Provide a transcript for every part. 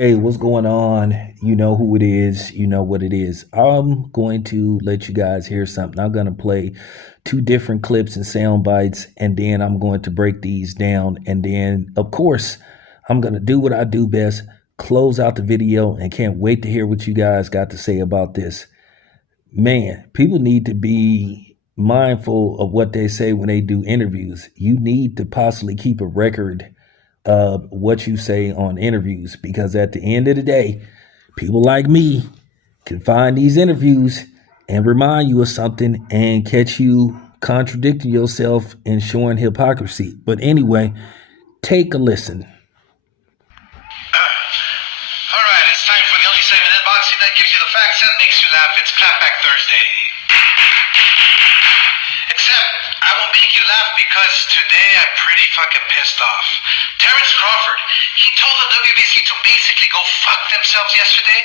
Hey, what's going on? You know who it is. You know what it is. I'm going to let you guys hear something. I'm going to play two different clips and sound bites, and then I'm going to break these down. And then, of course, I'm going to do what I do best, close out the video, and can't wait to hear what you guys got to say about this. Man, people need to be mindful of what they say when they do interviews. You need to possibly keep a record of what you say on interviews because at the end of the day, people like me can find these interviews and remind you of something and catch you contradicting yourself and showing hypocrisy. But anyway, take a listen. All right, it's time for the only segment in boxing that gives you the facts and makes you laugh. It's Clapback Thursday. Except, I won't make you laugh because today I'm pretty fucking pissed off. Terrence Crawford, he told the WBC to basically go fuck themselves yesterday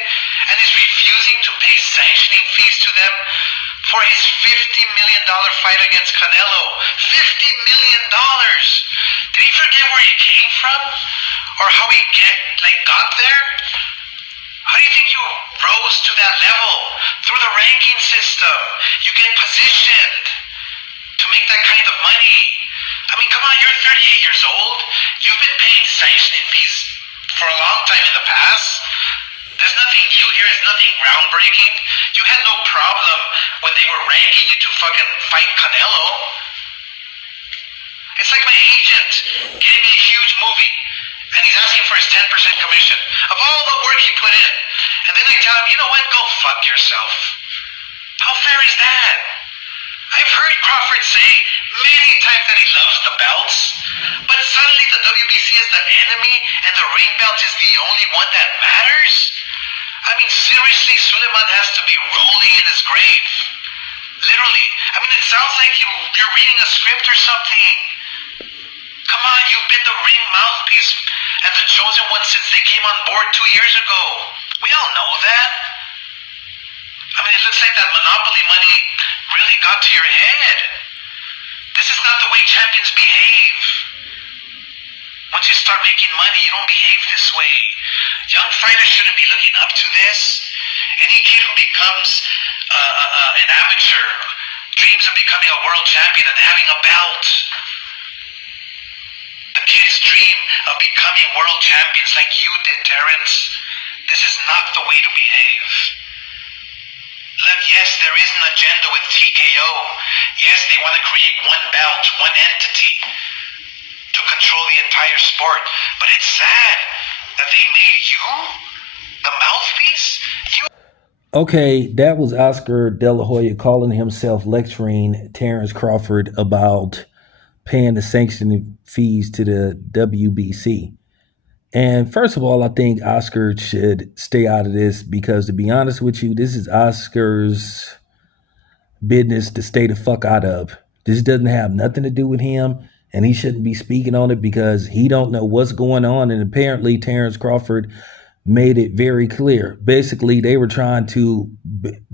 and is refusing to pay sanctioning fees to them for his $50 million fight against Canelo. $50 million! Did he forget where he came from? Or how he got there? How do you think you rose to that level? Through the ranking system. You get positioned to make that kind of money. I mean, come on, you're 38 years old. You've been paying sanctioning fees for a long time in the past. There's nothing new here. There's nothing groundbreaking. You had no problem when they were ranking you to fucking fight Canelo. It's like my agent gave me a huge movie, and he's asking for his 10% commission of all the work he put in. And then I tell him, you know what, go fuck yourself. How fair is that? I've heard Crawford say many times that he loves the belts, but suddenly the WBC is the enemy and the ring belt is the only one that matters? I mean, seriously, Suleiman has to be rolling in his grave. Literally. I mean, it sounds like you're reading a script or something. Come on, you've been the ring mouthpiece and the chosen one since they came on board 2 years ago. We all know that. I mean, it looks like that monopoly money really got to your head. This is not the way champions behave. Once you start making money, you don't behave this way. Young fighters shouldn't be looking up to this. Any kid who becomes an amateur dreams of becoming a world champion and having a belt. The kids dream of becoming world champions like you did, Terrence. This is not the way to behave. Look, yes, there is an agenda with TKO. Yes, they want to create one belt, one entity to control the entire sport. But it's sad that they made you the mouthpiece. Okay, that was Oscar De La Hoya calling himself lecturing Terrence Crawford about paying the sanctioning fees to the WBC. And first of all, I think Oscar should stay out of this because, to be honest with you, this is Oscar's business to stay the fuck out of. This doesn't have nothing to do with him, and he shouldn't be speaking on it because he don't know what's going on. And apparently, Terrence Crawford made it very clear. Basically, they were trying to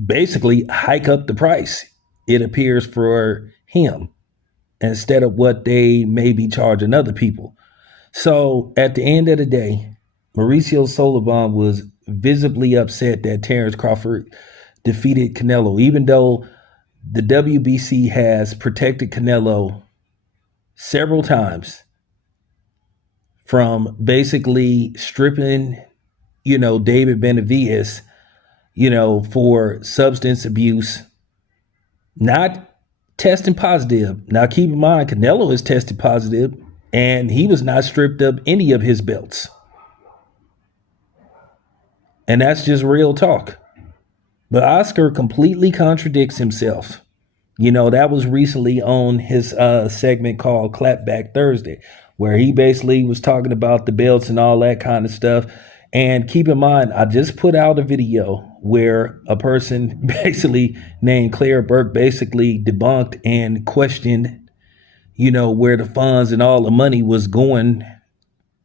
basically hike up the price, it appears, for him instead of what they may be charging other people. So at the end of the day, Mauricio Sullivan was visibly upset that Terrence Crawford defeated Canelo, even though the WBC has protected Canelo several times from basically stripping, David Benavidez, for substance abuse, not testing positive. Now, keep in mind, Canelo is tested positive, and he was not stripped of any of his belts. And that's just real talk. But Oscar completely contradicts himself. That was recently on his segment called Clapback Thursday, where he basically was talking about the belts and all that kind of stuff. And keep in mind, I just put out a video where a person basically named Claire Burke basically debunked and questioned, where the funds and all the money was going,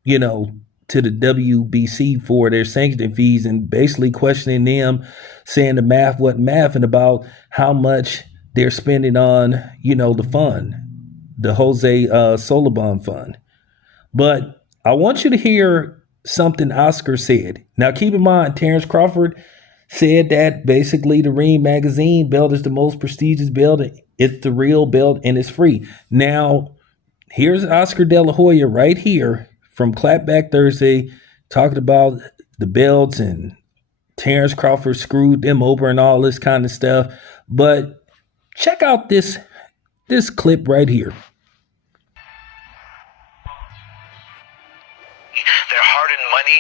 to the WBC for their sanctioning fees, and basically questioning them, saying the math wasn't mathing about how much they're spending on, the fund, the Jose Sullivan fund. But I want you to hear something Oscar said. Now, keep in mind, Terrence Crawford said that basically the Ring Magazine belt is the most prestigious belt. It's the real belt and it's free. Now, here's Oscar De La Hoya right here from Clapback Thursday talking about the belts and Terrence Crawford screwed them over and all this kind of stuff. But check out this clip right here. Their hard-earned money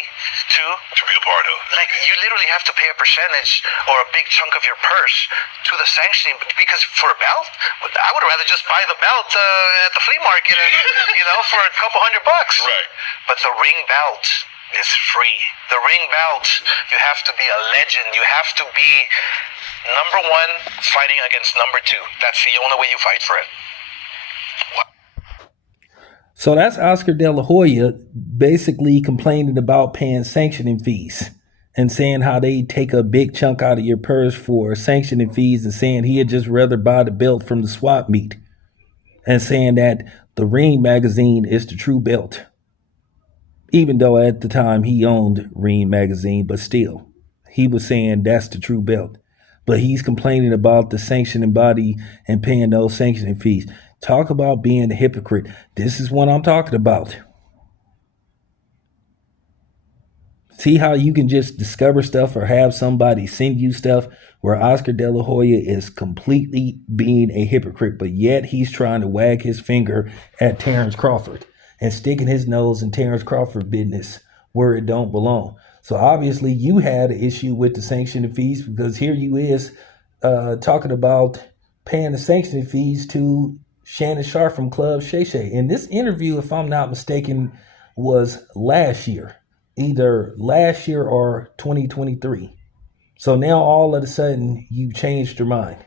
too to be a part of. Like you literally have to pay a percentage or a big chunk of your purse to the sanctioning because for a belt, I would rather just buy the belt at the flea market, for a couple $100. Right. But the ring belt is free. The ring belt, you have to be a legend. You have to be number one fighting against number two. That's the only way you fight for it. What? So that's Oscar De La Hoya basically complaining about paying sanctioning fees and saying how they take a big chunk out of your purse for sanctioning fees and saying he'd just rather buy the belt from the swap meet and saying that the Ring Magazine is the true belt. Even though at the time he owned Ring Magazine, but still, he was saying that's the true belt. But he's complaining about the sanctioning body and paying those sanctioning fees. Talk about being a hypocrite. This is what I'm talking about. See how you can just discover stuff or have somebody send you stuff where Oscar De La Hoya is completely being a hypocrite, but yet he's trying to wag his finger at Terrence Crawford and sticking his nose in Terrence Crawford business where it don't belong. So obviously you had an issue with the sanctioning fees because here you is talking about paying the sanctioning fees to Shannon Sharp from Club Shay Shay. And this interview, if I'm not mistaken, was last year, either last year or 2023. So now all of a sudden you changed your mind.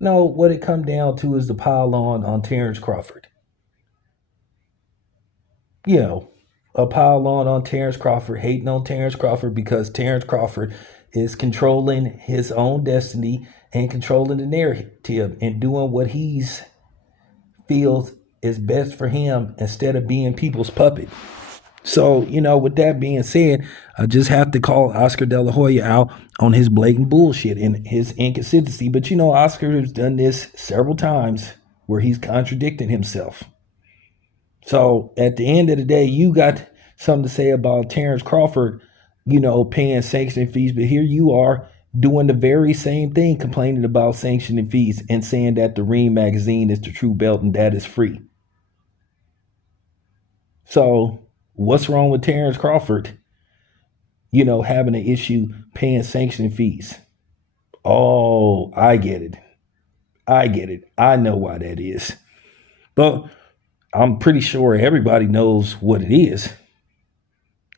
No, what it come down to is the pile on Terrence Crawford. A pile on Terrence Crawford, hating on Terrence Crawford because Terrence Crawford is controlling his own destiny and controlling the narrative and doing what he's feels is best for him instead of being people's puppet. So, with that being said, I just have to call Oscar De La Hoya out on his blatant bullshit and his inconsistency. But, Oscar has done this several times where he's contradicting himself. So at the end of the day, you got something to say about Terrence Crawford, paying sanctioning fees. But here you are doing the very same thing, complaining about sanctioning fees and saying that the Ring Magazine is the true belt and that is free. So what's wrong with Terrence Crawford, having an issue paying sanctioning fees? Oh, I get it. I know why that is. But I'm pretty sure everybody knows what it is.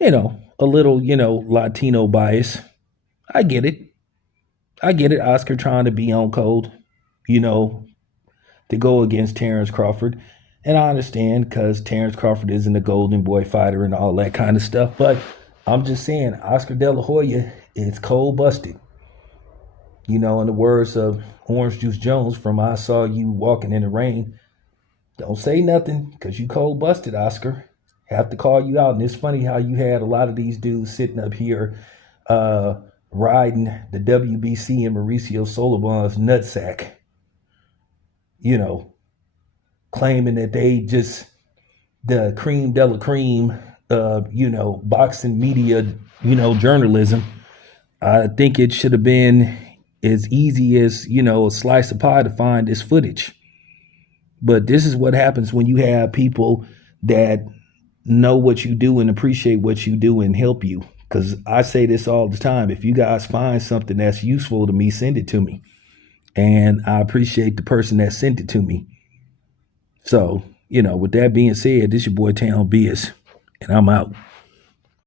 A little, Latino bias. I get it. Oscar trying to be on code, to go against Terrence Crawford. And I understand because Terrence Crawford isn't a golden boy fighter and all that kind of stuff. But I'm just saying, Oscar De La Hoya is cold busted. In the words of Orange Juice Jones from I Saw You Walking in the Rain, don't say nothing because you cold busted, Oscar. Have to call you out. And it's funny how you had a lot of these dudes sitting up here riding the WBC and Mauricio Solomon's nutsack, claiming that they just the cream de la cream of, boxing media, journalism. I think it should have been as easy as, a slice of pie to find this footage. But this is what happens when you have people that know what you do and appreciate what you do and help you. Because I say this all the time. If you guys find something that's useful to me, send it to me. And I appreciate the person that sent it to me. So, with that being said, this your boy Town Biz, and I'm out.